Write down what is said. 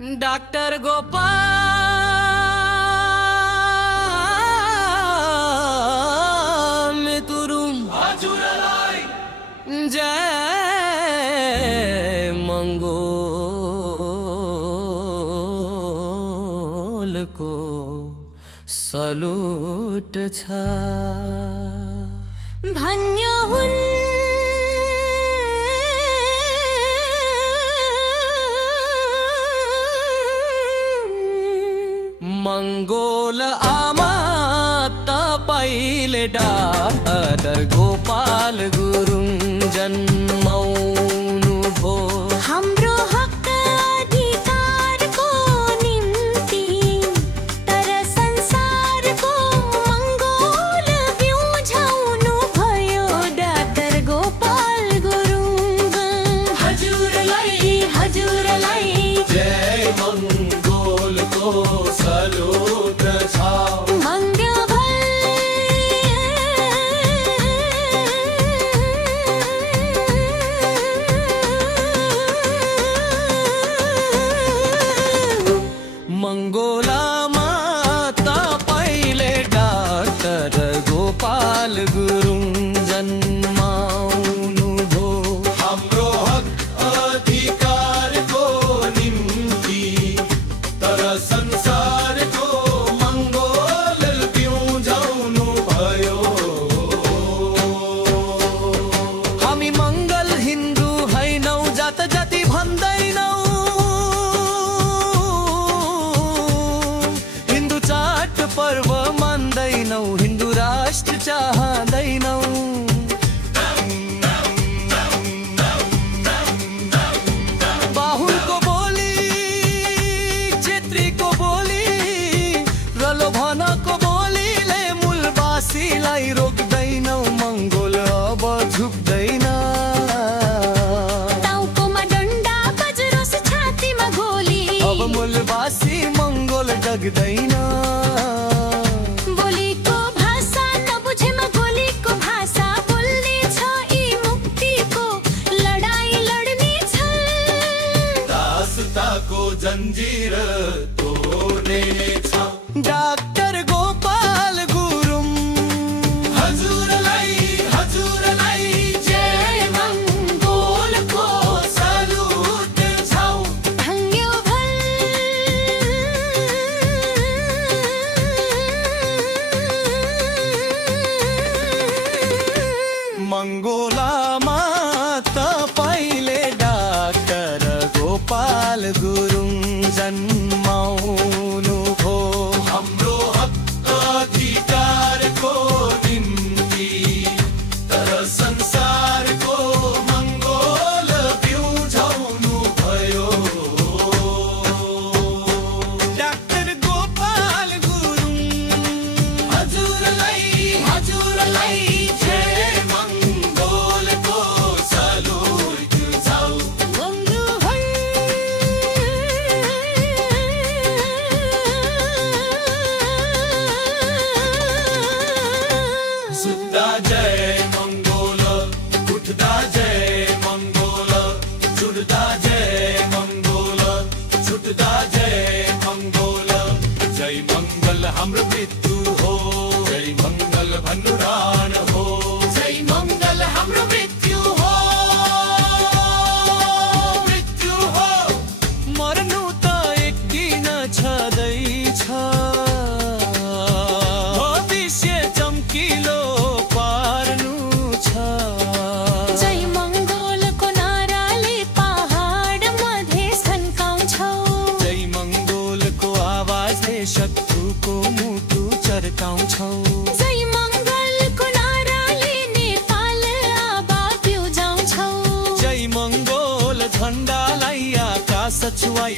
Doctor Gopal तुरुम हजुरलाई जय मंगोलको salute छ। धन्य हुन् मंगोल आमा तपाईले डाक्टर गोपाल गुरुङ जन्माउनु भो। हाम्रो हक अधिकारको निम्ति तर संसारको मंगोल ब्युझाउनु भयो डाक्टर गोपाल गुरुङ। हजुरलाई जय मंगोलको सलुट छ। मंगोलामा तपाईले डाक्टर गोपाल गुरुङ जन्माउनु भो। हाम्रो हक अधिकारको निम्ति तर संसारको मंगोल ब्युझाउनु भयो। हामी मंगल हिन्दू हैनौ जात जाति भन्दैनौ। पर्व मान्दैनौ हिन्दू राष्ट्र चाहदैनौ। बाहुनको बोली क्षेत्रीको बोली र लोभनको बोलीले मूलवासीलाई रोक्दैनौ। मंगोल अब झुक्दैन। टाउकोमा डन्डा बजरोस् छातीमा गोली अब मूलवासी मंगोल डग्दैन। बोलीको भाषा नबुझेमा गोलीको भाषा बोल्ने छ। यी मुक्तिको लडाई लड्ने छ। दासताको जन्जिर तोड्ने छ। डाक्टर गोपाल गुरुङ हजुरलाई जय मंगोलको सलुट छ। मंगोलामा तपाईले डाक्टर गोपाल गुरुङ जन्माउनु भो। हाम्रो हक अधिकारको निम्ति तर संसारको मंगोल ब्युझाउनु भयो। डाक्टर गोपाल गुरुङ हजुरलाई जय मंगोलको सलुट छ। सुत्दा जय मंगोल उठ्दा जय मंगोल जुड्दा जय मंगोल छुट्दा जय मंगोल। जय मंगल हाम्रो मृत्यु हो जय मंगल भन्नु राण हो। जय मंगल हाम्रो मृत्यु हो मर्नु त एक दिन छँदैछ। भविष्य चम्किलो पार्नु छ। जय मंगोलको नाराले पहाड मधेस थन्काउँछौ। जय मंगोलको आवाजले शत्रुको मुटु चर्काउँछौ। जय मंगलको नाराले नेपाल आबा ब्युझाउँछौ। जय मंगोल झण्डालाई आकाश छुवाई